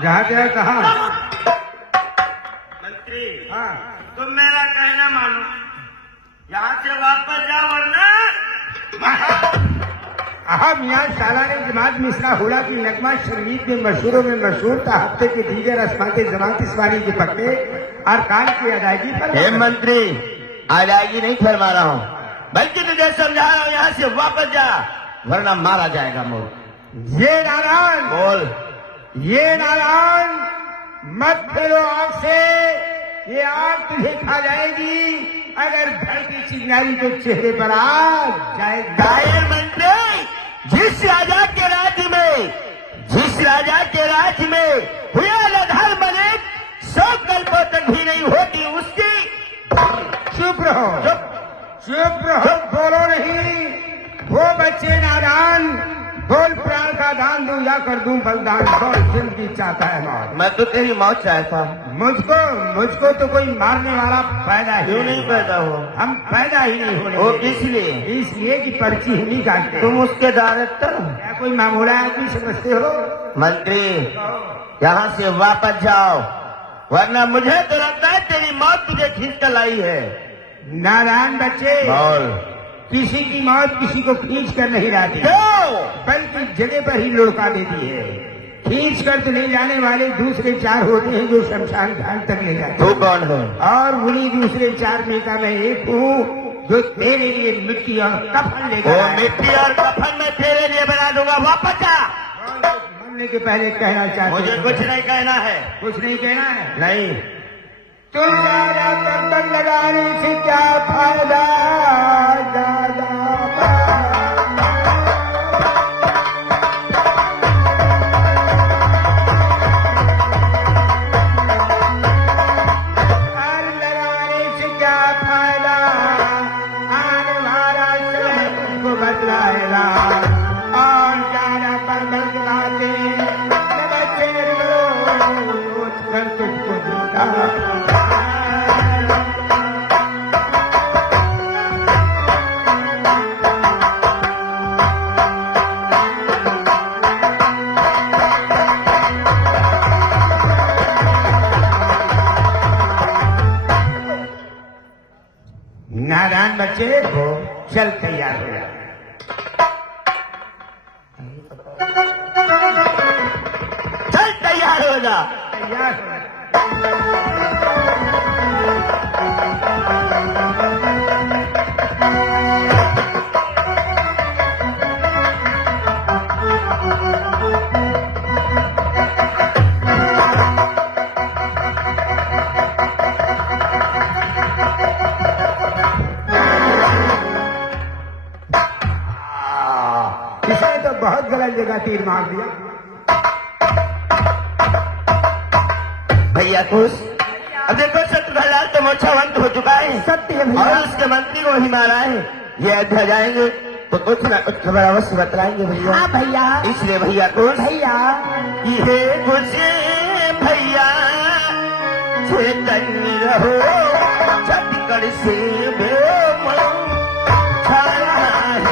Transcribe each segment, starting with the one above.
जहाँ गया कहाँ? मंत्री हाँ तुम मेरा कहना मानो, यहाँ से वापस जाओ वरना अहम यहाँ सालाने जमात मिश्रा हुड़ा की नगमा संगीत में मशहूरों में मशहूर था। हफ्ते के दीगर रस्माते जमात इस्वानी के पक्के और कान की अदायगी पर हे मंत्री, अदायगी नहीं फरमा रहा हूँ, बल्कि तुझे समझा रहा हूँ यहाँ से वापस जा वरना मारा जाएगा मोर। ये नारायण बोल। ये नारायण मत फेरो आंख से, ये आंख तुझे खा जाएगी अगर घर की चिंगारी तो चेहरे पर आ जाएगी। दायर मंत्री, जिस राजा के राज्य में हुआ लधार बने 100 कल्पों तक भी नहीं होती उसकी। चुप रहो, चुप रहो, बोलो नहीं। वो बच्चे नादान, बोल प्राण का दान दूं या कर दूं बलिदान, बोल जिंदगी चाहता है मौत। मैं तो तेरी मौत चाहता हूँ। मुझको तो कोई मारने वाला पैदा ही क्यों नहीं पैदा हो? हम पैदा ही नहीं होने वो देंगे। इसलिए इसलिए कि पर्ची ही नहीं काटते। तुम उसके डायरेक्टर हो? क्या कोई मामूला आदमी समझते हो? मंत्री, यहाँ से वापस जाओ वरना मुझे तो लगता है तेरी मौत तुझे खींच कर लाई है। नारायण बच्चे, बोल। किसी की मौत किसी को खींच कर नहीं लाती, क्यों? बल्कि जगह पर ही लुढ़का देती है। खींच कर तो ले जाने वाले दूसरे 4 होते हैं जो शमशान घाट तक ले जाते तू हैं। कौन है? और उन्हीं दूसरे 4 में का मैं एक हूँ जो तेरे लिए मिट्टी और कफन लेकर वो आया। मिट्टी और कफन में तेरे लिए बना दूंगा, वापस जा। मरने के पहले कहना चाहते मुझे हैं? कुछ नहीं कहना है। कुछ नहीं कहना है? नहीं। तुम ज्यादा बंधन लगाने से क्या फायदा, ज्यादा लगाने से क्या फायदा, आने वाला समय तुमको बतलाएगा। और ज्यादा बंधन लगाते बच्चे सोच कर तुझको दूंगा। नादान बच्चे हो, चल तैयार हो जा। चल तैयार हो जा। तैयार हो जा। इसने तो बहुत गलत जगह तीर मार दिया। भैया खुश। अब देखो शत्रुघ्न तो मोर्चावंत हो चुका है। सत्य है और भैया। उसके मंत्री को ही मारा है। ये अयोध्या जाएंगे तो कुछ न कुछ खबर अवश्य बतलाएंगे भैया। हाँ भैया। इसलिए भैया खुश। भैया ये कुछ भैया चेतन रहो, छत्तीसगढ़ से बेमन छाया है।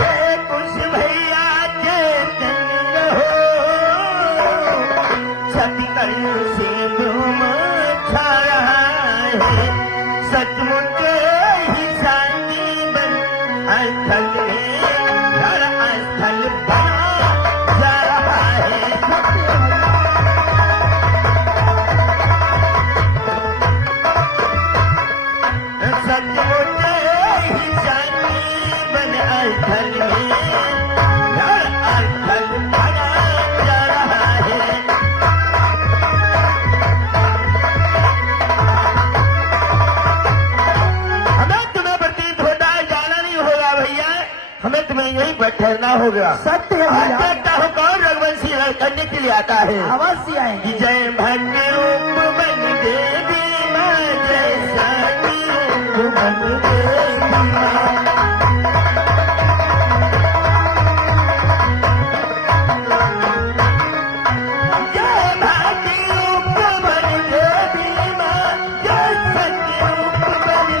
ये कुछ भैया चेतन रहो, छत्तीसगढ़ से बेमन छाया है। सचमुच ही शांति बन स्थल में घर स्थल बना जा रहा है। सचमुच ही शांति बन स्थल में घर स्थल बना जा रहा है। हमें तुम्हें प्रतीत होता है जाना नहीं होगा भैया, हमें तुम्हें यहीं पर ठहरना होगा। सत्य है आज भैया। देखता हूँ कौन रघुवंशी लड़ करने के लिए आता है। अवश्य आएंगे। कि जय भक्ति रूप बन देवी माँ, जय शक्ति रूप बन देवी माँ। जय भक्ति रूप बन देवी माँ, जय शक्ति रूप बन देवी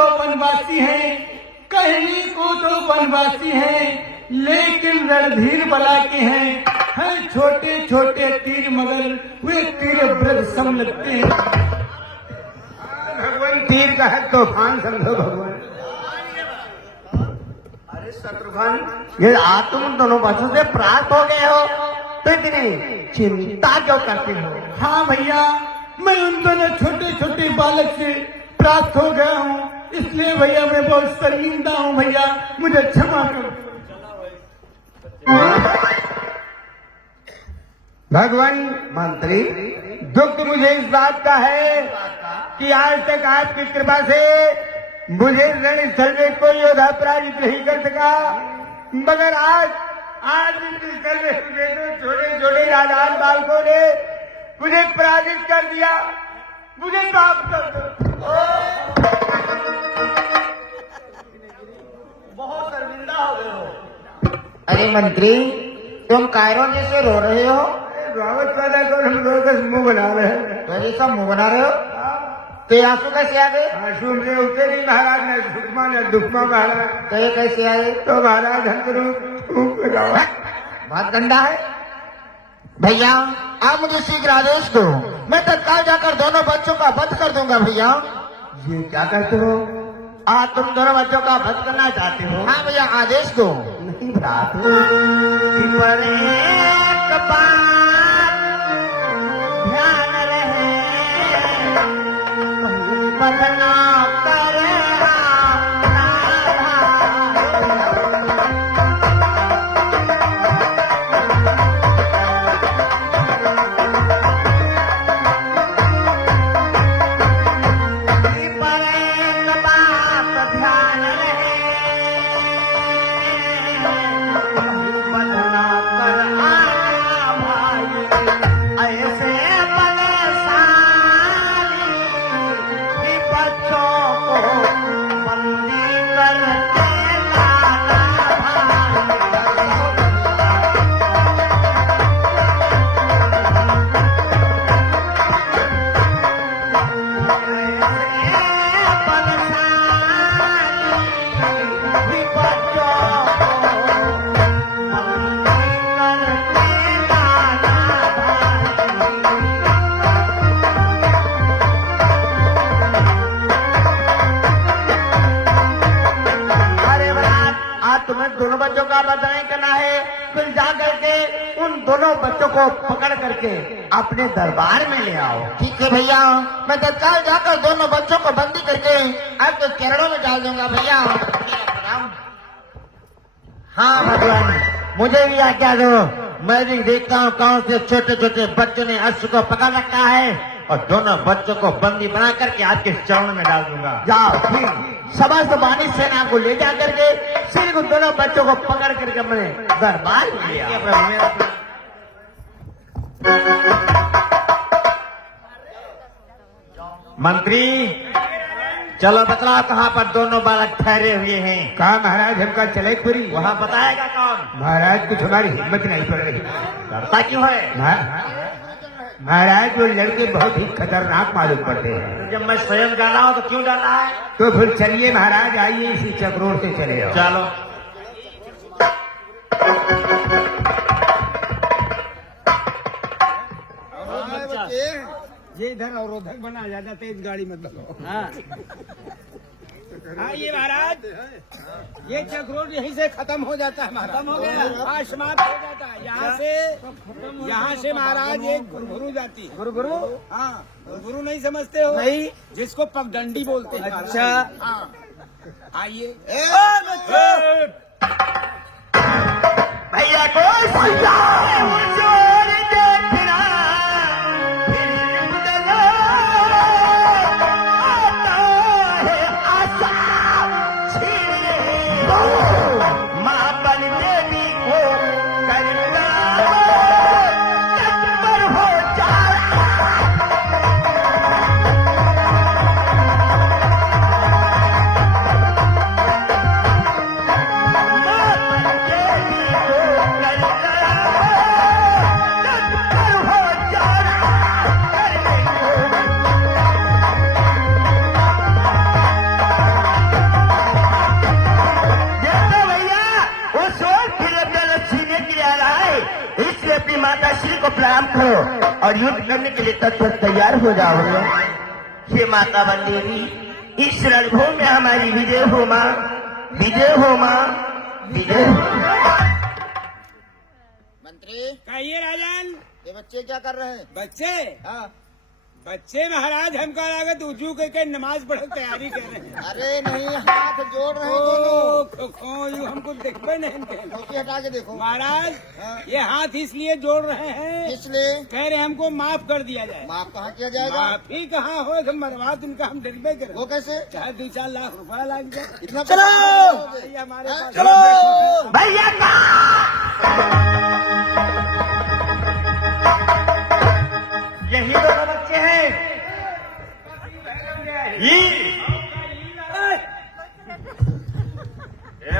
तो वनवासी हैं, कहनी को तो वनवासी हैं, लेकिन रणधीर बला के हैं छोटे छोटे तीर मगर वे तीर ब्रज सम लगते हैं। भगवान तीर का है तूफान समझो भगवान। अरे शत्रुघ्न, ये आज तुम दोनों बच्चों से प्राप्त हो गए हो तो इतनी चिंता क्यों करते हो? हाँ भैया, मैं उन दोनों छोटे छोटे बालक से प्राप्त हो गया हूँ, इसलिए भैया मैं बहुत शर्मिंदा हूँ भैया, मुझे क्षमा करो। भगवान मंत्री, दुख मुझे इस बात का है कि आज तक आपकी कृपा से मुझे रणस्थल में कोई योद्धा पराजित नहीं कर सका, मगर आज इस स्थल में तो छोटे छोटे नादान बालकों ने मुझे पराजित कर दिया, मुझे माफ कर दो। बहुत शर्मिंदा हो गए हो। अरे मंत्री, तुम कायरों जैसे रो रहे हो? रावत पैदा कर हम लोग का मुंह बना रहे हैं। तो ये सब मुंह बना रहे हो? तो ये आंसू कैसे आ गए? आंसू से उठे नहीं महाराज, न सुषमा न दुखमा महाराज। तो ये कैसे आए? तो महाराज हम बहुत गंदा है। भैया, आप मुझे शीघ्र आदेश दो, मैं तत्काल जाकर दोनों बच्चों का वध कर दूंगा। भैया, ये क्या कहते हो? आज तुम दोनों बच्चों का वध करना चाहते हो? हाँ भैया, आदेश दो। नहीं भ्रात, पर एक बात ध्यान रहे, बदना करे दोनों बच्चों का वध नहीं करना है, फिर जा करके उन दोनों बच्चों को पकड़ करके अपने दरबार में ले आओ। ठीक है भैया, मैं तत्काल जाकर दोनों बच्चों को बंदी करके आपके चरणों में डाल दूंगा। भैया हाँ भगवान, मुझे भी आज्ञा दो, मैं भी देखता हूँ कौन से छोटे छोटे बच्चों ने अश्व को पकड़ रखा है और दोनों बच्चों को बंदी बना करके आपके चरणों में डाल दूंगा। जाओ, फिर समस्त बानी सेना को ले जा करके सिर्फ उन दोनों बच्चों को पकड़ करके अपने दरबार में ले आओ। मंत्री, चलो बतलाओ कहाँ पर दोनों बालक ठहरे हुए हैं? कहा महाराज हमका चले पूरी? वहाँ बताएगा कौन? महाराज कुछ हमारी हिम्मत नहीं पड़ रही। डरता क्यों है? महाराज वो लड़के बहुत ही खतरनाक मालूम पड़ते हैं। जब मैं स्वयं डाला हूँ तो क्यों डाला है? तो फिर चलिए महाराज, आइए इसी चक्रोर से चले आओ। चलो। ये इधर अवरोधक बना, ज्यादा तेज गाड़ी मत लगाओ। हाँ ये महाराज, ये चक्रोर यहीं से खत्म हो जाता है महाराज। खत्म हो गया, हाँ समाप्त हो जाता है। यहाँ से महाराज ये गुरगुरु जाती है। गुरगुरु? हाँ, गुरगुरु नहीं समझते हो? नहीं, जिसको पगडंडी बोलते हैं। अच्छा हाँ, आइए भैया को प्रणाम करो और युद्ध करने के लिए तत्पर तैयार हो जाओ। हे माता वन देवी, इस रणभूमि में हमारी विजय हो माँ, विजय हो माँ, विजय हो। मंत्री, कहिए राजन। ये बच्चे क्या कर रहे हैं? बच्चे हाँ। बच्चे महाराज हमका लागत उजू के नमाज पढ़ने की तैयारी कर रहे हैं। अरे नहीं, हाथ जोड़ रहे हैं दोनों। यू हमको देखबे नहीं थे। धोती हटा के देखो महाराज हाँ। ये हाथ इसलिए जोड़ रहे हैं, इसलिए कह रहे हमको माफ कर दिया जाए। माफ कहाँ किया जाएगा? माफी कहाँ हो, हम मरवा तुमका हम डरबे करें। वो कैसे? चाहे 2-4 लाख रुपया लग जाए। इतना चलो। ये हमारे हाँ, पास चलो। भैया का यही दोनों बच्चे हैं।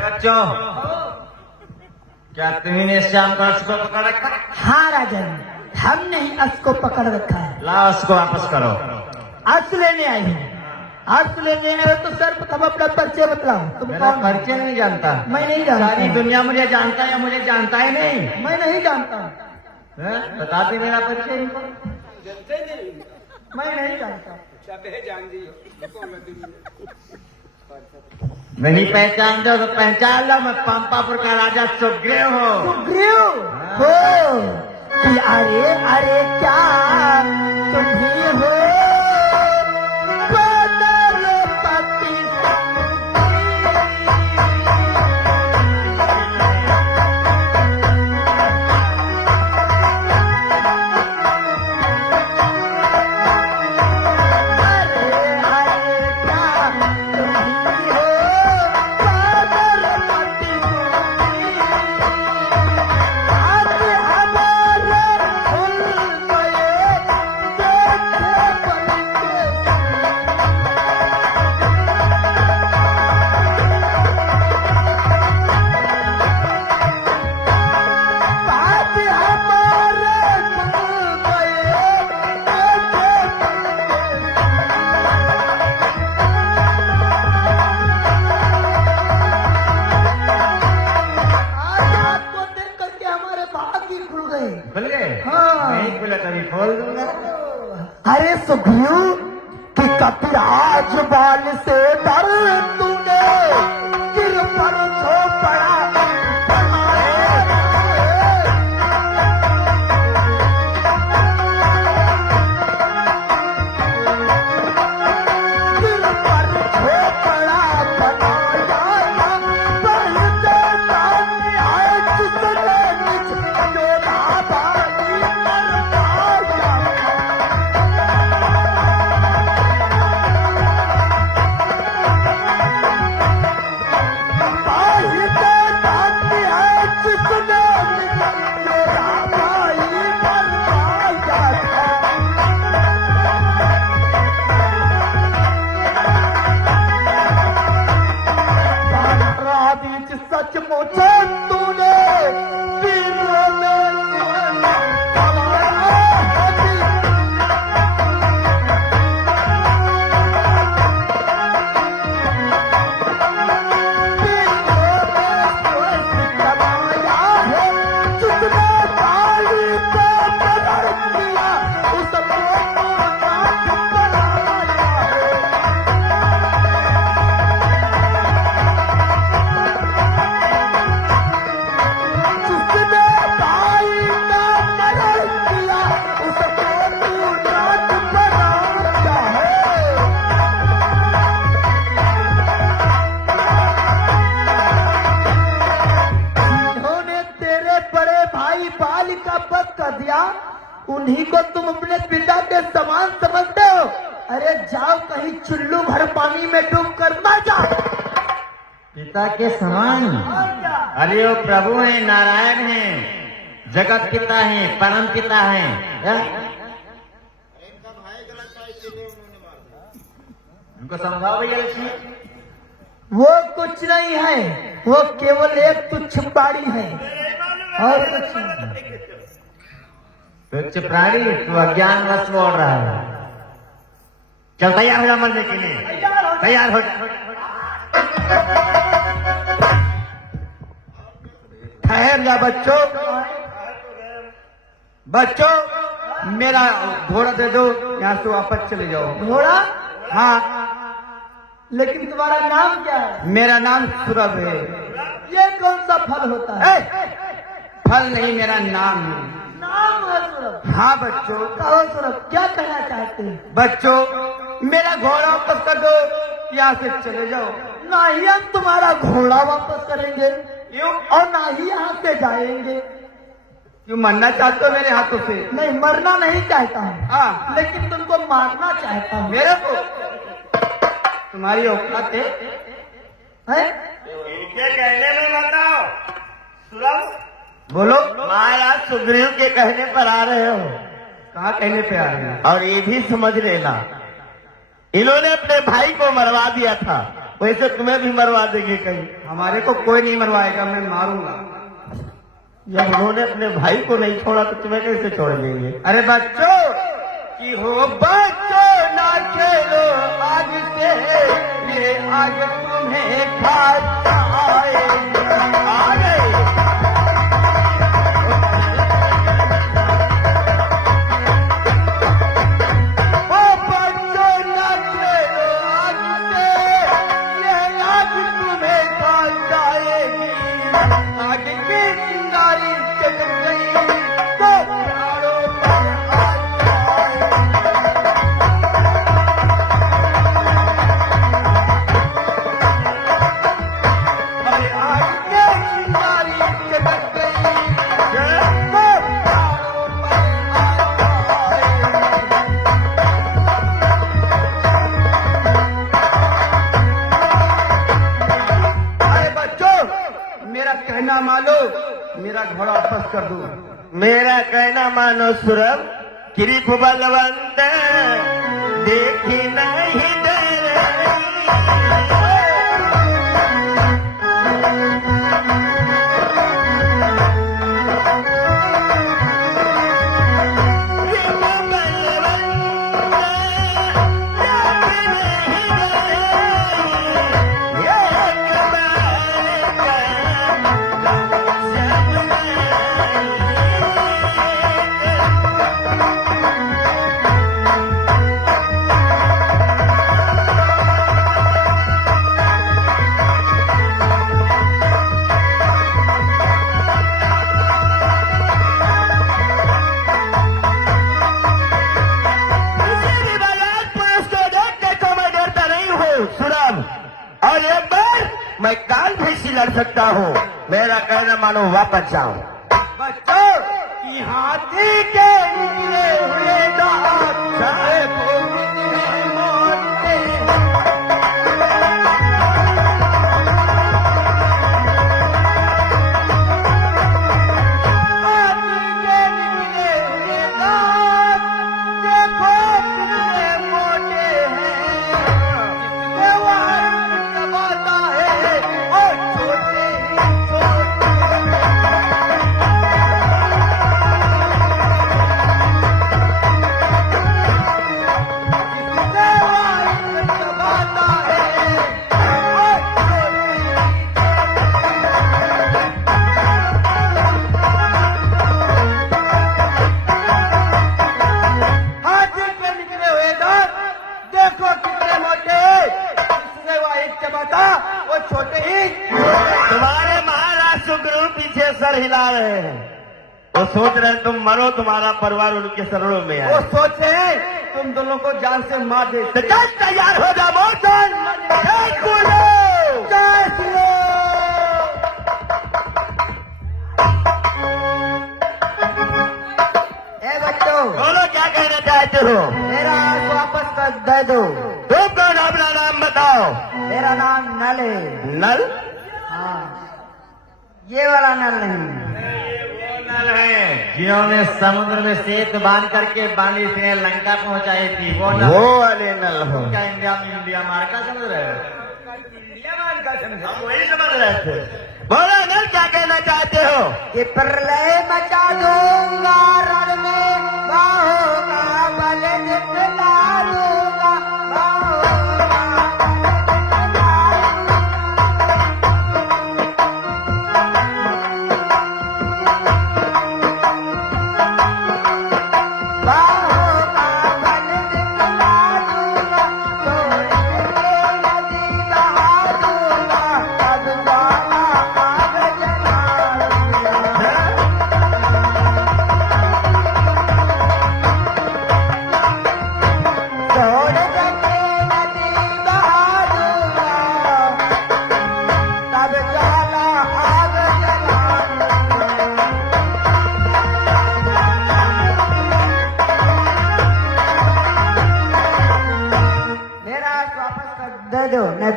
बच्चों, क्या तुम्हें श्याम का अर्श को पकड़ रखा? हाँ राजन, हमने ही अर्श को पकड़ रखा है। लाओ उसको वापस करो। अर्श लेने आए हैं। अर्श लेने आए हो तो सर्वप्रथम अपना परिचय बताओ। तुम मेरा कौन? परिचय नहीं जानता। मैं नहीं जानता। सारी दुनिया मुझे जानता है, मुझे जानता ही नहीं। मैं नहीं जानता। बता दी मेरा परिचय इनको। मैं नहीं जानता। जान दी। नहीं पहचान दो तो पहचान लो, मैं पंपापुर का राजा सुग्रीव हूँ। सुग्रीव हो कि अरे अरे क्या तुम ही हो पति खुल गए? हाँ। नहीं खुला कभी खोल दूंगा। अरे सुग्रीव कि कपिराज बाल से डर तूने गिर पर छो पड़ा। गिर पर छो पड़ा बनाया पहले सामने आए जिसने निज योद्धा बानी मरवाया। सच मुझे तूने वीरों में उन्हीं को तुम अपने पिता के समान समझते हो। अरे जाओ कहीं चुल्लू भर पानी में डूब कर मर जाओ। पिता के समान? अरे वो प्रभु हैं, नारायण हैं, जगत पिता हैं, परम पिता हैं। उनको समझाओ भैया लक्ष्मी। वो कुछ नहीं है, वो केवल एक तुच्छ प्राणी है और कुछ नहीं। तुच्छ प्राणी, तू अज्ञान वश बोल रहा है। चल तैयार हो जा मरने के लिए, तैयार हो जा। ठहर जा बच्चों, बच्चों मेरा घोड़ा दे दो, यहाँ से वापस चले जाओ। घोड़ा? हाँ, लेकिन तुम्हारा नाम क्या है? मेरा नाम सूरभ है। ये कौन सा फल होता है? फल नहीं, मेरा नाम है। नाम है सूरभ? हाँ बच्चों। कहो सूरभ, क्या कहना चाहते हैं? बच्चों मेरा घोड़ा वापस कर दो, यहाँ से चले जाओ। ना ही हम तुम्हारा घोड़ा वापस करेंगे क्यों? और ना ही यहाँ से जाएंगे। क्यों मरना चाहते हो मेरे हाथों से? नहीं, मरना नहीं चाहता हूँ, हाँ, लेकिन तुमको मारना चाहता हूँ। मेरे को तुम्हारी औकात है? इनके कहने में बताओ सूरभ, बोलो। महाराज सुग्रीव के कहने पर आ रहे हो, कहाँ कहने पे आ रहे हैं? और ये भी समझ लेना इन्होंने अपने भाई को मरवा दिया था, वैसे तुम्हें भी मरवा देंगे कहीं। हमारे को कोई नहीं मरवाएगा, मैं मारूंगा। जब उन्होंने अपने भाई को नहीं छोड़ा तो तुम्हें कैसे छोड़ देंगे? अरे बच्चों की हो बच्चों ना खेलो आग से, ये आग तुम्हें खाता आ गए। ओ बच्चों ना खेलो आग से, ये आग तुम्हें खा जाएगी। आग की चिंगारी चटक गई तो प्यारों पर आ अरे आग की चिंगारी चटक गई तो प्यारों पर आ अरे बच्चों मेरा कहना मानो, मेरा घोड़ा वापस कर दो। मेरा कहना मानो सूरभ, किरीप बलवंत देखी नहीं डर। सूरभ, और एक बार मैं काल भी से लड़ सकता हूँ। मेरा कहना मानो, वापस जाओ। बच्चों की हाथी के निकले हुए दांत चाहे को मिले मोटे। हाथी के निकले हुए दांत देखो कितने मोटे हैं। जिससे वार दबाता है और छोटे ही छोटे। हाथी के निकले हुए दांत देखो कितने मोटे, इससे वाहिद चबाता वो छोटे ही। तुम्हारे महाराज सुग्रीव पीछे सर हिला रहे हैं। वो सोच रहे हैं तुम मरो, तुम्हारा परिवार उनके शरणों में वो आए। सोचे तुम दोनों को जान से मार दे। तो चल तैयार हो जा मोहन। जय बोलो। जय श्री राम। ए बच्चों बोलो क्या कहना चाहते हो? मेरा आंख वापस कर दे दो। तुम कौन, अपना नाम बताओ। मेरा नाम नल है। नल? हाँ, ये वाला नल नहीं। नल है जिन्होंने समुद्र में सेतु बांध करके बाली से लंका पहुंचाई थी, वो नल। वो वाले नल हो। क्या इंडिया मार का समझ रहे हो? हम वही समझ रहे थे। बोलो नल, क्या कहना चाहते हो? कि प्रलय मचा दूंगा रण में, बाहों का बल दिखला दूंगा, बाहों का बल दिखला दूंगा।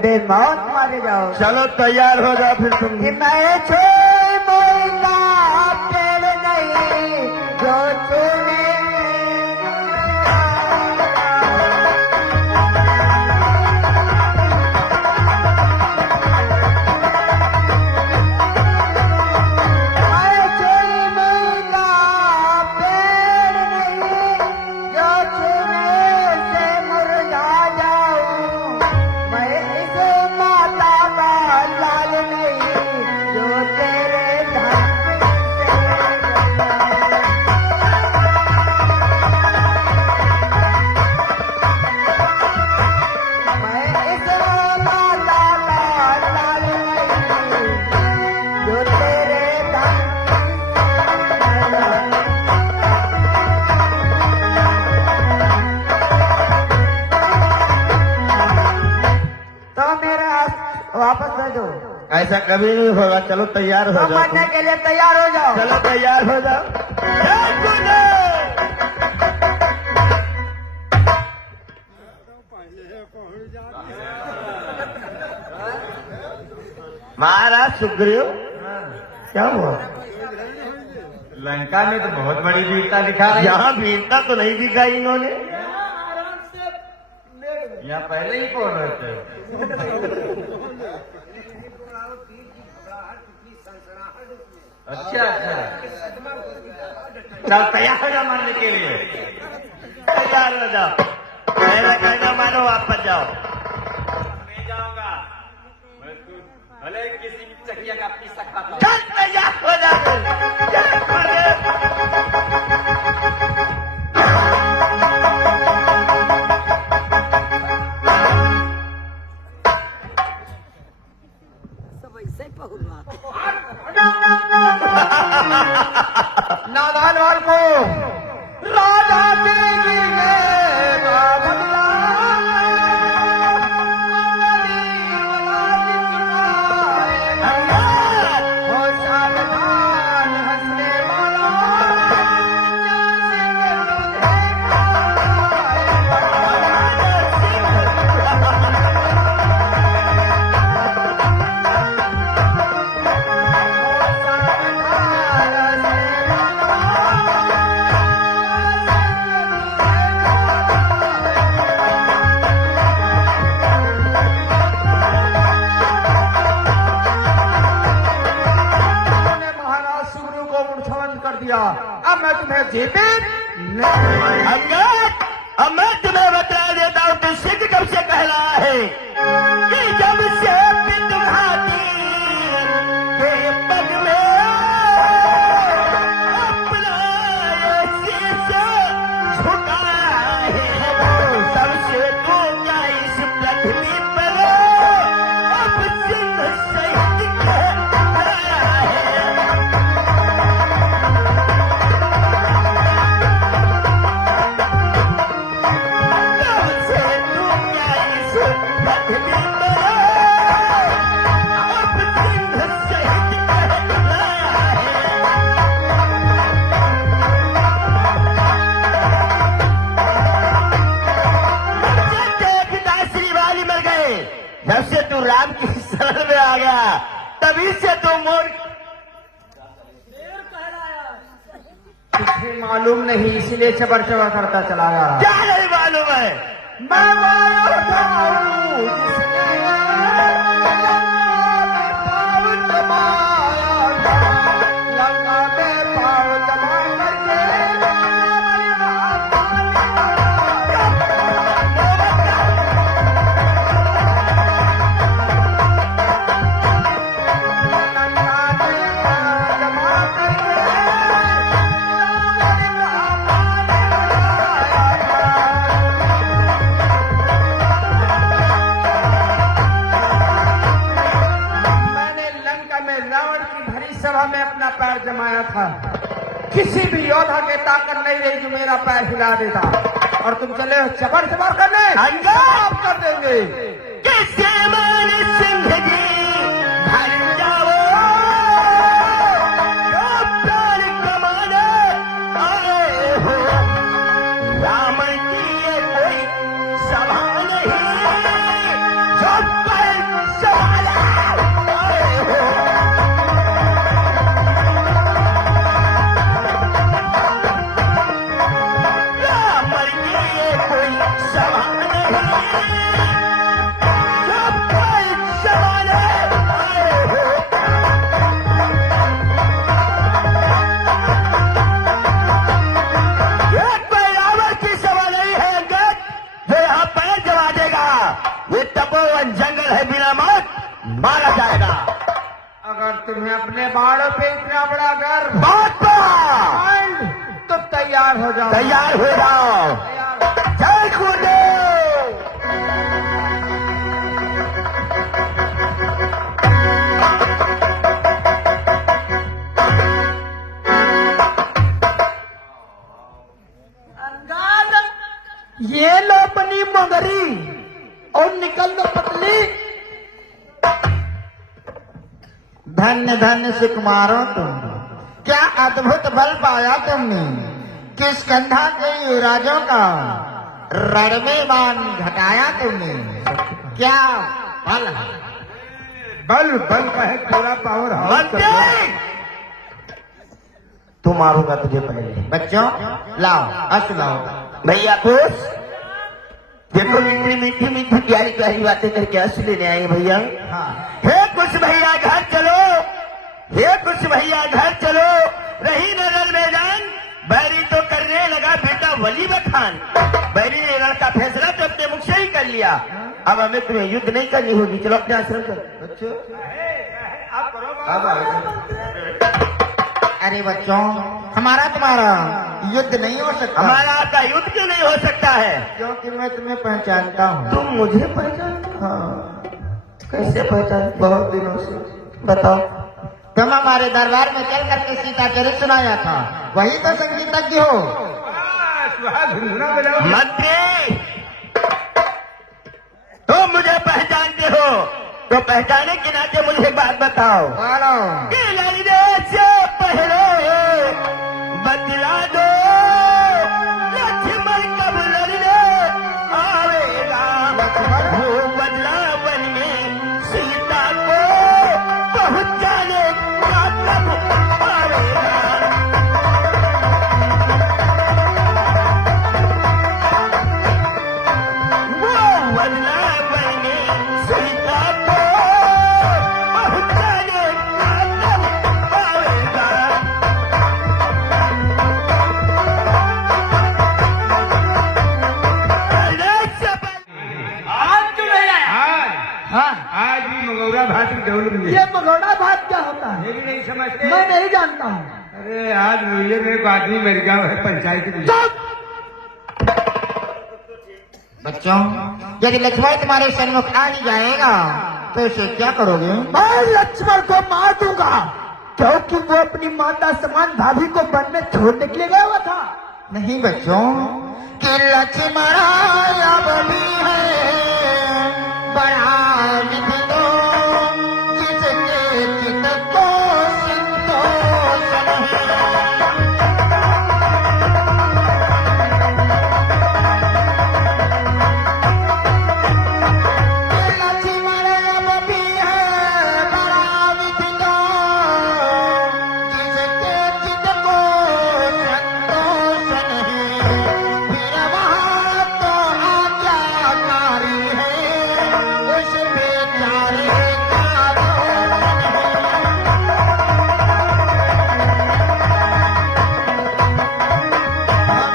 बेमौत मारे जाओ। चलो तैयार हो जाओ फिर तुम। कि मैं छोड़ मोइला पेड़ नहीं जो चुने वापस भेजो। ऐसा कभी नहीं होगा। चलो तैयार हो जाओ। मरने के लिए तैयार हो जाओ। चलो तैयार हो जाओ। महाराज सुग्रीव, क्या हुआ? लंका में तो बहुत बड़ी वीरता दिखा रही है। यहाँ वीरता तो नहीं दिखाई इन्होंने। यहाँ पहले ही बोल रहे थे। अच्छा अच्छा, चल तैयार हो जाओ मारने के लिए। तैयार हो जाओ। मेरा कहना मानो, वापस जाओ। नहीं जाऊंगा मैं, तो भले किसी की चकिया का पीसा खाता हूं। चल तैयार हो जाओ। चल मारे। नादान वाल को राजा देवी ने बदला हो सावधान हंसने वाला अब मैं तुम्हें जीवित अंगद, अब मैं तुम्हें बता देता हूँ कि सिद्ध कब से कह रहा है कि जब से तुम्हारी के पग में अपना शीश झुकाया है, तब से तू क्या इस पृथ्वी पर अब सिद्ध सहित कहलाया है। जब से तू राम की शरण में आ गया तभी से तू मोर तुझे मालूम नहीं, इसलिए चबर चबर करता चला गया। क्या नहीं मालूम है? मैं मालूम हूँ जिसने पाव दबाया था, लंका में पाव दबा करके सभा में अपना पैर जमाया था। किसी भी योद्धा के ताकत नहीं रही जो मेरा पैर हिला देता, और तुम चले हो चबर चबर करने। आप कर देंगे। किसे मारे सिंह जी घर जाओ, तो प्यार कमाने आए हो। राम की ये कोई सभा नहीं जो पैर अगर तुम्हें अपने बाड़ों पे इतना बड़ा गर्व बात तो तैयार हो जाओ। तैयार हो जाओ। जय गुरुदेव। ये लो अपनी मगरी और निकल लो पतली। धन्य धन्य सुकुमारो तुम, क्या अद्भुत बल पाया तुमने। किस कंधा के युवराजों का रणमेबान घटाया तुमने। क्या बल है। बल बल का है पूरा पावर हाउस। तू मारूंगा तुझे पहले। बच्चों लाओ अस्त्र लाओ। भैया खुश देखो इतनी मीठी मीठी प्यारी प्यारी बातें करके अस्त्र लेने आए भैया। हे कुछ भैया घर चलो। हे कुछ भैया घर चलो। रही न रण मैदान बैरी तो करने लगा बेटा वली बखान। बैरी ने रण का फैसला तो अपने मुख से ही कर लिया। अब हमें तुम्हें युद्ध नहीं करनी होगी। चलो अपने आश्रम करो बच्चों। अरे बच्चों हमारा तुम्हारा युद्ध नहीं हो सकता। हमारा आपका युद्ध क्यों नहीं हो सकता है। क्योंकि मैं तुम्हें पहचानता हूँ। तुम मुझे पहचानते। हाँ कैसे पहचान। बहुत दिनों से। बताओ। तुम हमारे दरबार में चल करके सीता चरित्र सुनाया था। वही तो संगीतज्ञ हो। मंत्री तुम मुझे पहचानते हो तो पहचाने के नाते मुझे एक बात बताओ। कि लड़ने से पहले बतला दो लक्ष्मण कब लड़ने आवेगा। वो बदला बन में सीता को पहुंचाने का कब आवेगा। वो बदला बन में सीता को पहुंचाने का कब आवेगा। आज क्यों नहीं आया? हाँ आज भी मंगौरा भात की डोल मिली। ये मगौड़ा भात क्या होता है? ये भी नहीं समझते। मैं नहीं जानता हूँ। अरे आज मुझे में एक आदमी मर गया है पंचायत में। बच्चों यदि लक्ष्मण तुम्हारे सन्मुख आ नहीं जाएगा तो इसे क्या करोगे। मैं लक्ष्मण को मार दूंगा क्योंकि वो अपनी माता समान भाभी को वन में छोड़ने के लिए गया हुआ था। नहीं बच्चों कि लक्ष्मण अब भी है बड़ा विधि दो जिसके चित को संतोष नहीं। लक्ष्मण अब भी है बड़ा विधि दो जिसके चित को संतोष नहीं। फिर वहाँ तो आज्ञाकारी है उस बेचारे का दोष नहीं।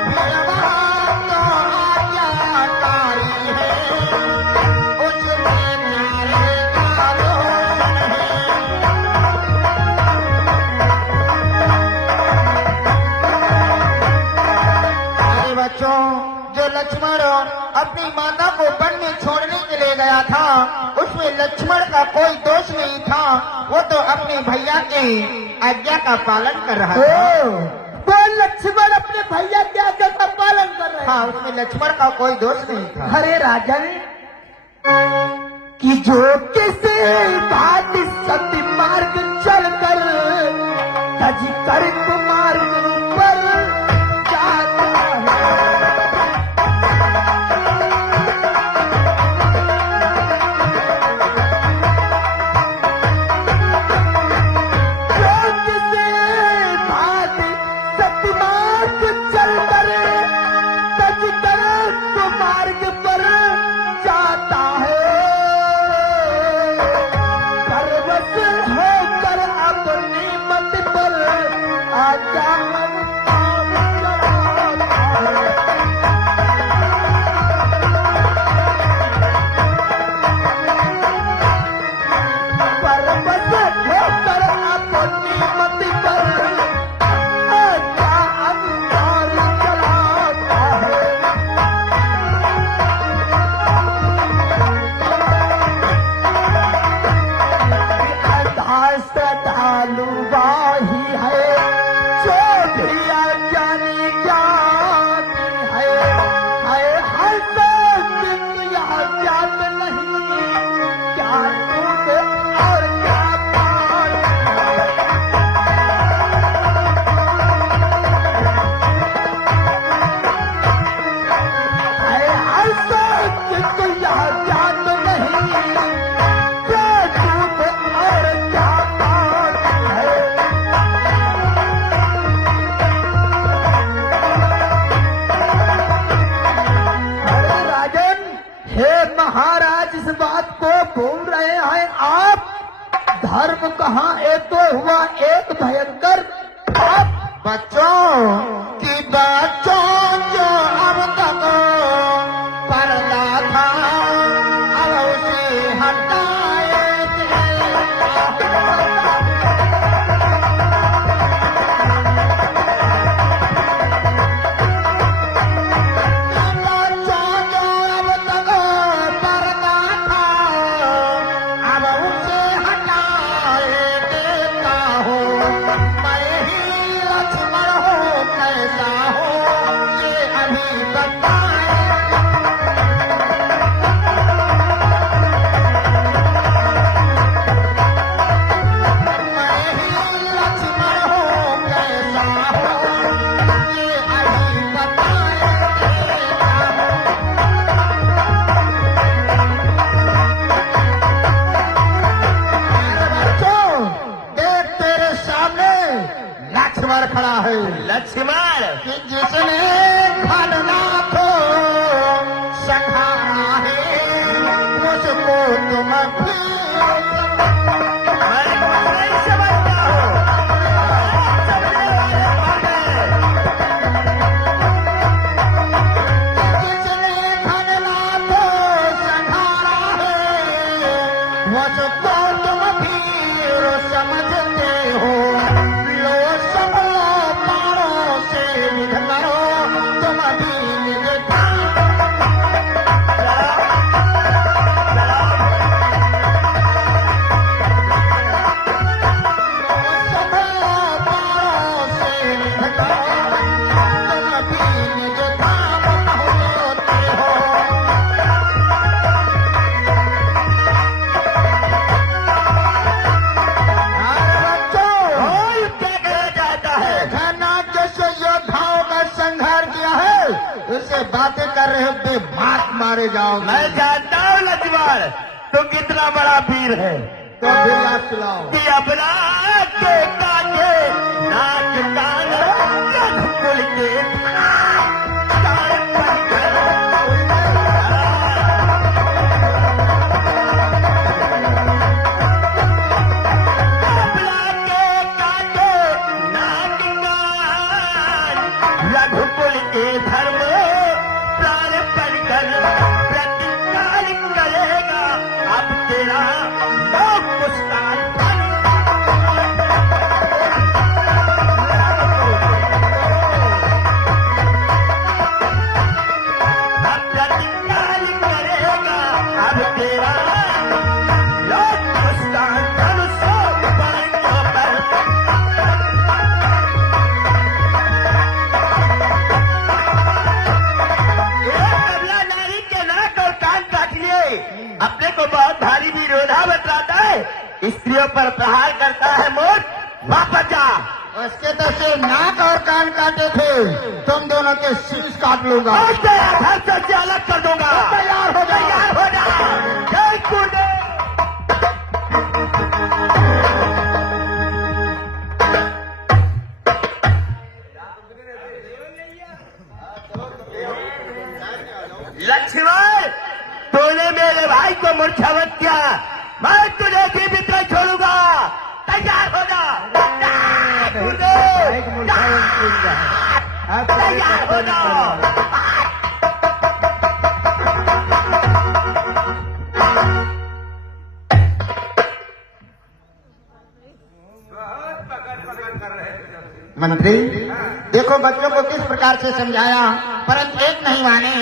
फिर वहाँ तो आज्ञाकारी है उस बेचारे का दोष नहीं। अरे बच्चों जो लक्ष्मण अपनी माता को वन में छोड़ने के लिए गया था उसमें लक्ष्मण का कोई दोष नहीं था। वो तो अपने भैया की आज्ञा का पालन कर रहा था। वो लक्ष्मण अपने भैया की आज्ञा का पालन कर रहे हैं। हाँ उसमें लक्ष्मण का कोई दोष नहीं था। अरे राजन कि जो किसी बात सत्य मार्ग चलकर तज कर मार्ग पर जाता है। जो किसी बात सत्य मार्ग चलकर तज कर मार्ग पर जाता है। परवश होकर अपनी मत पर मालूबाही है जो भी अज्ञानी ज्ञानी है हर दुनिया ज्ञात नहीं क्या दूध और क्या पानी है हर दुनिया ज्ञात नहीं क्या दूध और क्या पानी है अरे राजन, हे महाराज, इस बात को भूल रहे हैं आप? धर्म कहाँ एक तो हुआ एक भयंकर पाप। बच्चों की बच्चों जो अब तक पर्दा था अब उसे हटाए बच्चों जो अब तक पर्दा था अब उसे हटाए देता हो मैं ही लक्ष्मण हूँ कैसा हो ये अभी बताए मैं ही लक्ष्मण हूँ कैसा हो ये अभी बताए बच्चों देख तेरे सामने लक्ष्मण खड़ा है। लक्ष्मण कि जिसने घटना को संहारा है मुझको तुम भी मैं नहीं समझता हूँ जिसने घटना को संहारा है मुझको तुम भी समझते हो लो सब लो पारों से निध करो तुम भी निधता सब लो पारों से निध करो तुम भी निधता होते हो क्या कहा जाता है घना जैसे योद्धाओं का संहार किया है इससे बातें कर रहे हो बेबाक मारे जाओ। मैं जानता हूँ लक्ष्मण तुम कितना बड़ा वीर है तो बिल्ला सुनाओ कि अपना के काटे नाक कान कुल के रघुकुल के धर्म प्राण परिकर प्रतिकार करेगा अब तेरा लोक पुरस्कार अब प्रतिकार करेगा अब तेरा लोक पुरस्कार धनुषों पर कबला नारी के नाक और कान काट लिए अपने को बहुत भारी विरोधा बतलाता है स्त्रियों पर प्रहार करता है मोट वापस जा उसके तो सिर्फ नाक और कान काटे थे तुम दोनों के शीश काट लूंगा और तेरा घर से अलग कर दूंगा तैयार हो जा जय कूदे लक्ष्मण तूने मेरे भाई को मूर्छा मत किया मैं तुझे जीवित नहीं छोड़ूंगा तैयार हो जा तैयार हो जाओ मंत्री देखो बच्चों को किस प्रकार से समझाया परंतु एक नहीं माने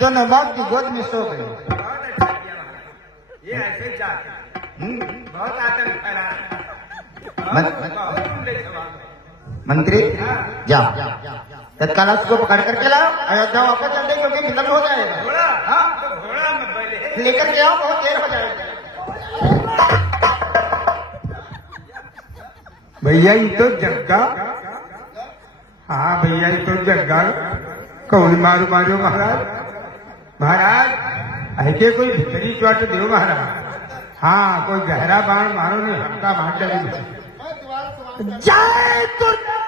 दोनों मौत की गोद में सो गए। बहुत अच्छा किया महाराज। ये ऐसे चाहते बहुत आतंक फैला मंत्री जाओ तत्काल उसको पकड़ करके लाओ, अयोध्या वापस चल दे क्योंकि विलम्ब हो जाएगा। लेकर के आओ, बहुत देर हो जाएगी। भैया ये तो जग्गा, हाँ भैया ये तो जग्गा, कौन मारो मारो महाराज, महाराज ऐसे कोई भीतरी चोट दो महाराज, हाँ कोई गहरा बाण मारो नहीं, हमका मार चलेगी। जय दुर्गा।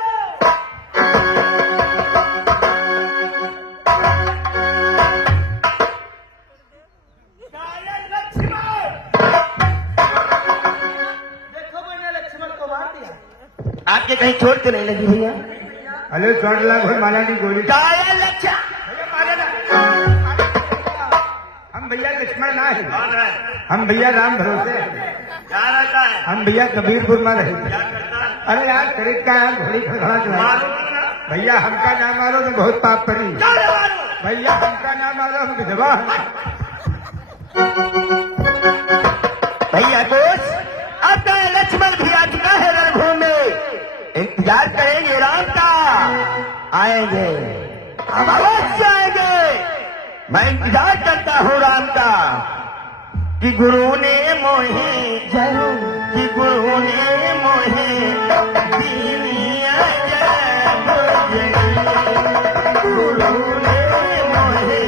आपके कहीं चोट तो नहीं लगी भैया? अरे चोट लग माला नहीं गोली, लक्ष्मण हम भैया लक्ष्मण ना है, हम भैया राम भरोसे हैं। क्या रहता है? हम भैया कबीरपुर में रहते। अरे यार खरीद का यार घोड़ी खड़ा चला भैया, हमका ना मारो तो बहुत पाप पड़ी भैया, हमका ना मारो हम विधवा हैं। भैया दोस्त, अब तो लक्ष्मण भी आ चुका है रणभूमि में, इंतजार करेंगे राम का, आएंगे, अब अवश्य आएंगे। मैं इंतजार करता हूँ राम का कि गुरु ने मोहे जय, कि गुरु ने मोहे दीनिया जय, गुरु ने मोहे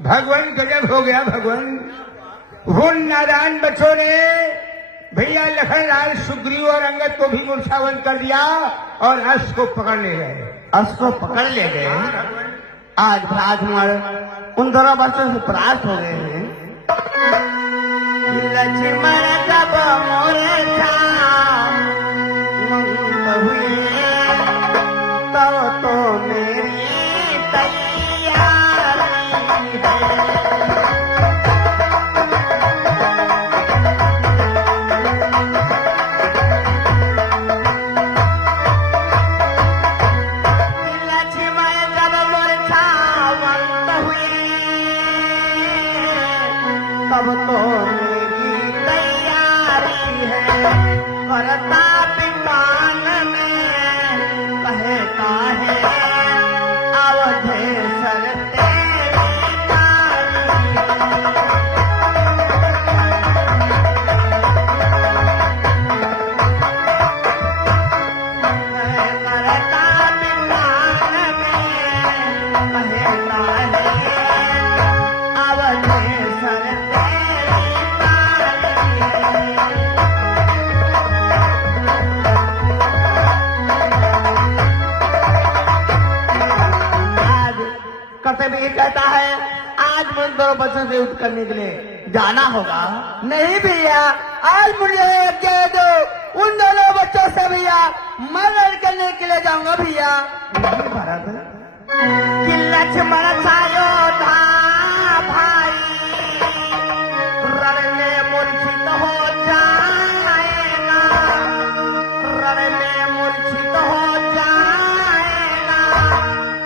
भगवान गजब हो गया भगवान। वो नारायण बच्चों ने भैया लखनलाल, सुग्रीव और अंगद को भी मूर्छावन कर दिया और अश्व को पकड़ ले गए। अश्व को पकड़ ले गए। आज हमारे उन दोनों बच्चों से परास्त हो गए हैं। लक्ष्मण जब मोरे हुए तब तो मेरी तैयारी है। तब तो मेरी तैयारी है। करता विमान में कहता है अवधेश्वर तेरी करता विमान में कहता है अवधेश्वर कर्तव्य कहता है आज मुझे दोनों बच्चों से युद्ध करने के लिए जाना होगा। नहीं भैया, आज मुझे कह दो उन दोनों बच्चों से भैया मैं लड़ करने के लिए जाऊंगा भैया। कि लक्ष्मण छायो था भाई रण में मूर्छित हो जाएगा, रण में मूर्छित हो जाएगा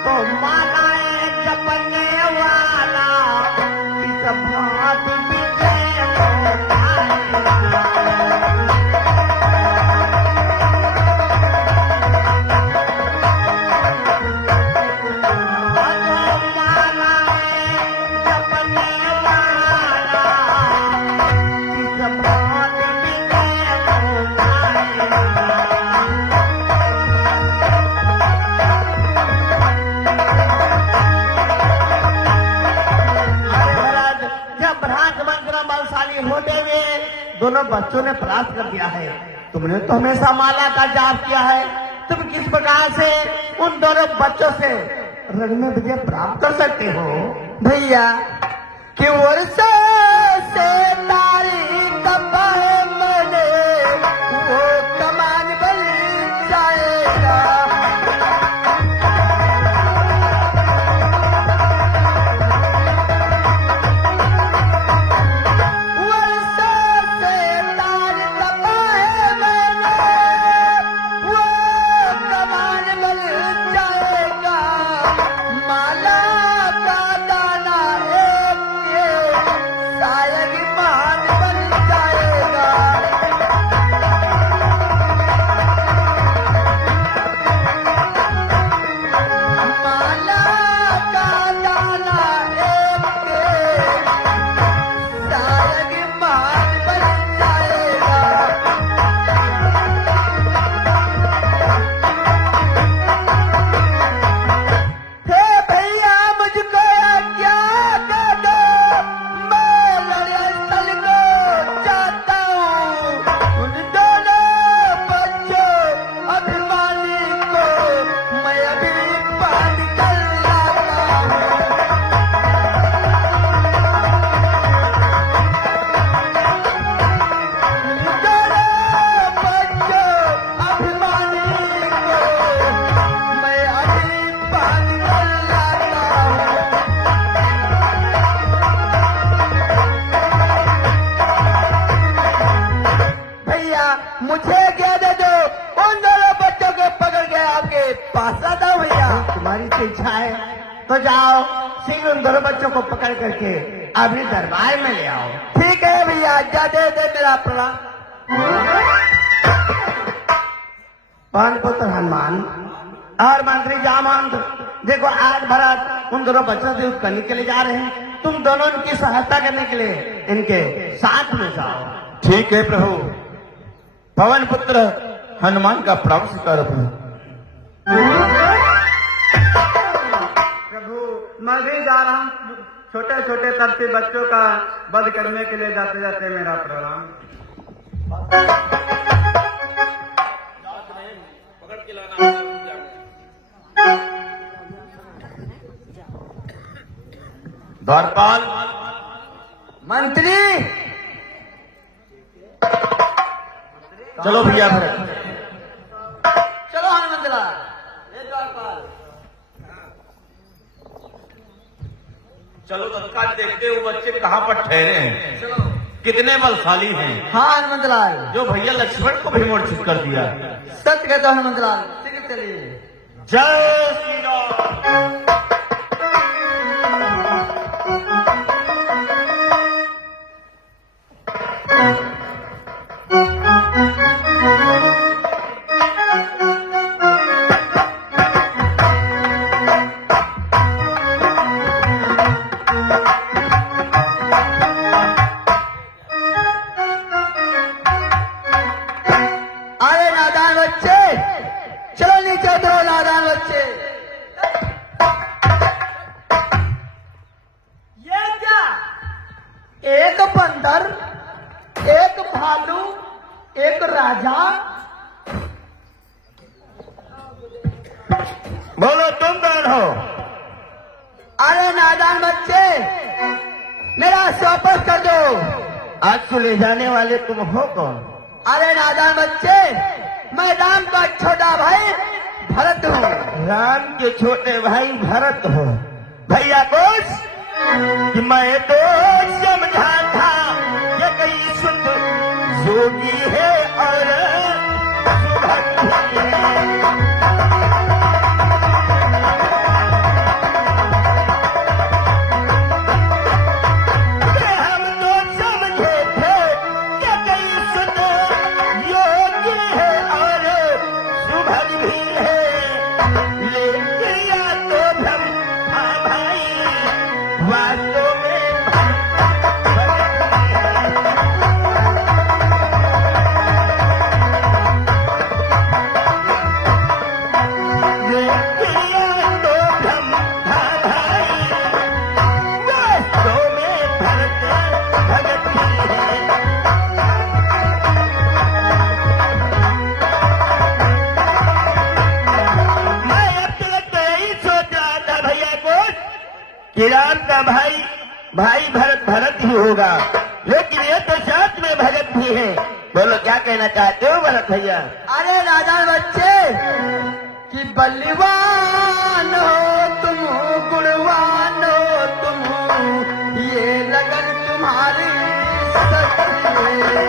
तो माना जपने वाला इस भात विजय हो पाएगा। माना दोनों बच्चों ने परास्त कर दिया है। तुमने तो हमेशा माला का जाप किया है, तुम किस प्रकार से उन दोनों बच्चों से रण में विजय प्राप्त कर सकते हो? भैया कि वर्षा से तारी दबा है मैंने, वो कमान बल जाएगा। वर्षा से तारी दबा है मैंने, वो कमान बल जाएगा। माला का दाना शायद मान बन जाएगा। माला का दाना शायद मान बन जाएगा। हे भैया मुझको क्या कर दो, मैं लड़ाई को चाहता हूँ। उन दोनों बच्चों अभिमानी को मैं अभी बांध कर लाता हूँ। उन दोनों बच्चों अभिमानी को मैं अभी बांध कर लाता हूँ। भैया मुझे क्या दे दो, उन दोनों बच्चों को पकड़ के आपके पास आता हूँ। भैया तुम्हारी तो इच्छा है तो जाओ, शीघ्र उन दोनों बच्चों को पकड़ करके अपने दरबार में ले आओ। ठीक है भैया, आज्ञा दे दे मेरा प्रणाम। पवन पुत्र हनुमान और मंत्री जामवंत, देखो आज भरत उन दोनों बच्चों से युद्ध करने के लिए जा रहे हैं। तुम दोनों इनकी सहायता करने के लिए इनके साथ में जाओ। ठीक है प्रभु। पवन पुत्र हनुमान का प्रणाम स्वीकार प्रभु। प्रभु मैं भी जा रहा हूँ, छोटे छोटे तरसी बच्चों का वध करने के लिए जाते जाते मेरा प्रणाम। द्वारपाल मंत्री चलो भैया भरत। चलो हनुमंत लाल, ये द्वारपाल। चलो तत्काल देखते हो बच्चे कहाँ पर ठहरे हैं, चलो। कितने बलशाली हैं, हाँ हनुमंत लाल, जो भैया लक्ष्मण को भी मूर्छित कर दिया। सत्य कहते हो हनुमंत लाल। शीघ्र चलिए। जय श्री राम। अरे नादान बच्चे, चलो नीचे उतरो नादान बच्चे। ये क्या, एक बंदर, एक भालू, एक राजा। बोलो तुम कौन हो? अरे नादान बच्चे, मेरा वापस कर दो। आज तो ले जाने वाले तुम हो कौन? अरे नादान बच्चे, मैं राम का छोटा भाई भरत हूँ। राम के छोटे भाई भरत हो। भैया कुछ कि मैं तो समझा था ये कई सुध जोगी है और सुभद्री है। हम तो समझे थे कि कई सुध योगी है और सुभद्री है, लेकिन या तो भ्रम था भाई, वास्तव में भरत है। कि राम का भाई भाई भरत ही होगा, लेकिन ये तो साथ में भरत भी है। बोलो क्या कहना चाहते हो भरत भैया? अरे राजा बच्चे कि बलवान हो तुम, गुणवान हो तुम, ये लगन तुम्हारी सच्ची है।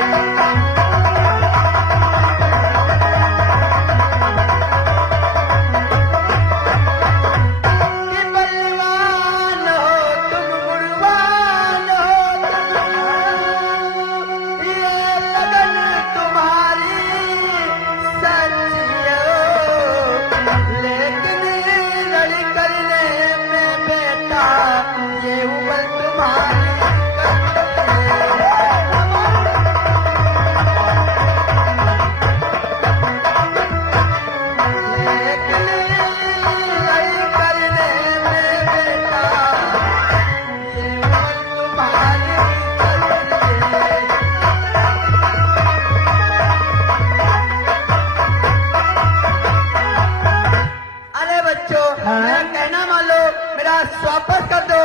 वापस कर दो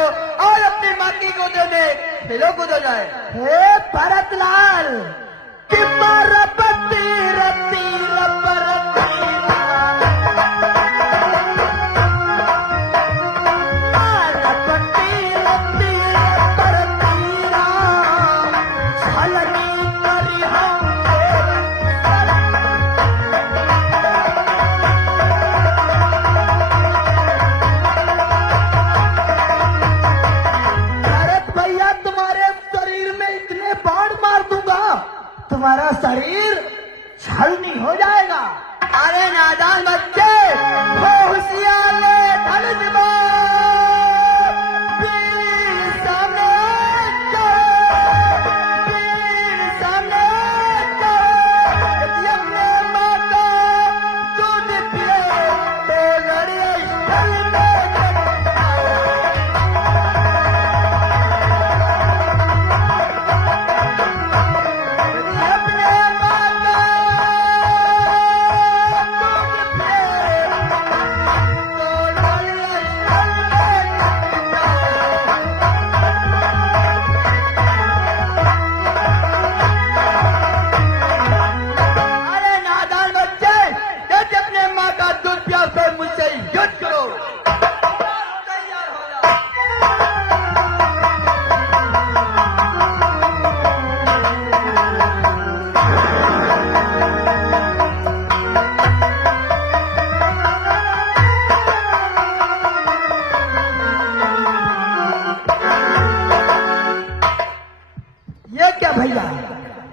और अपनी माँ की गोदों में खेलो कूद हो जाए। हे भरतलाल कि परपति रति तुम्हारा शरीर छलनी हो जाएगा। अरे नादान बच्चे, हो होशियार ले ढल वीर सामने यदि अपने माँ का दूध पिए तो लड़िए स्थल में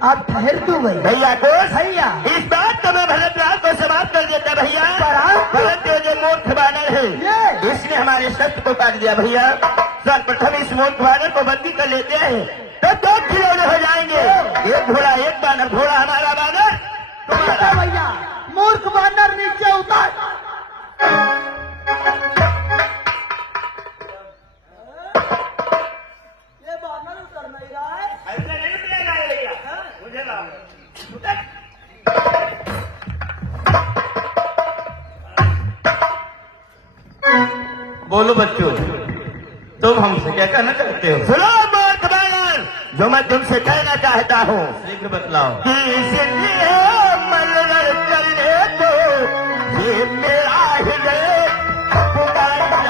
आप ठहर क्यों गए भैया को? भैया इस बात को मैं भरतलाल को समाप्त कर देता भैया। भरत जो मूर्ख बानर है इसने हमारे शस्त्र को काट दिया भैया। सर्वप्रथम इस मूर्ख बानर को बंदी कर लेते हैं तो दो खिलौने हो जाएंगे, एक घोड़ा एक बानर, घोड़ा हमारा बानर तुम्हारा। भैया मूर्ख बानर नीचे उतर। ये बानर उतर नहीं रहा है। ऐसा नहीं किया जाएगा, मुझे लाओ। बोलो बच्चों, तुम हमसे क्या कहना चाहते हो? सुनो मूर्ख बानर, जो मैं तुमसे कहना चाहता हूँ शीघ्र बतलाओ। कि इसलिए मलर करने दो, ये मेरा हृदय पुकार रहा।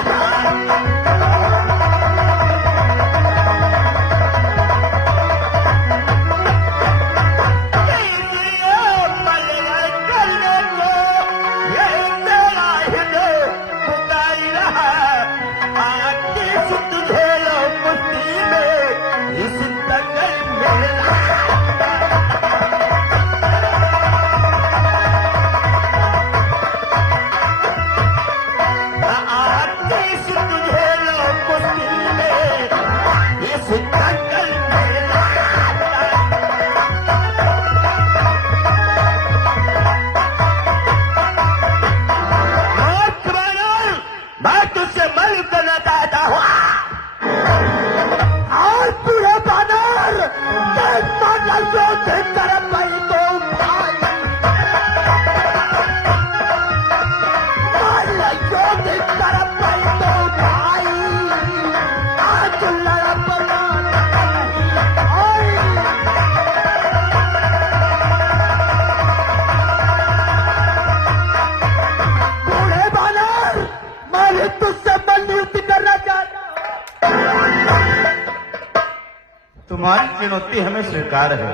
चुनौती हमें स्वीकार है।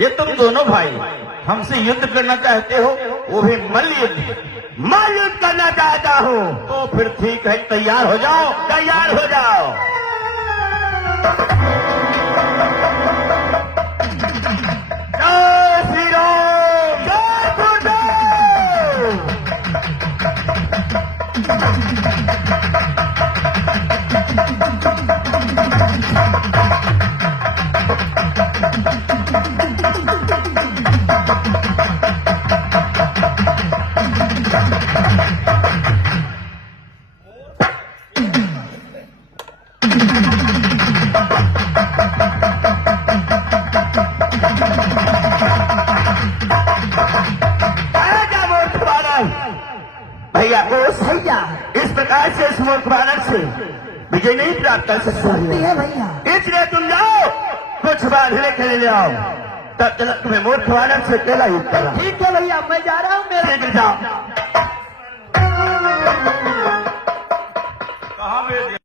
ये तुम दोनों भाई हमसे युद्ध करना चाहते हो, वो भी मल्ल युद्ध। मैं युद्ध करना चाहता हूँ। तो फिर ठीक है, तैयार हो जाओ। तैयार हो जाओ। जय श्री राम। जय गुरुदेव। आजा मूर्ख बालक। भैया भैया इस प्रकार से इस मूर्ख बालक से विजय नहीं प्राप्त कर सकते है भैया। इसलिए तुम जाओ, कुछ बांधने के लिए ले आओ, तब तक तुम्हें मूर्ख बालक से अकेला युद्ध करना। ठीक है भैया, मैं जा रहा हूँ। मेरा शीघ्र जाओ।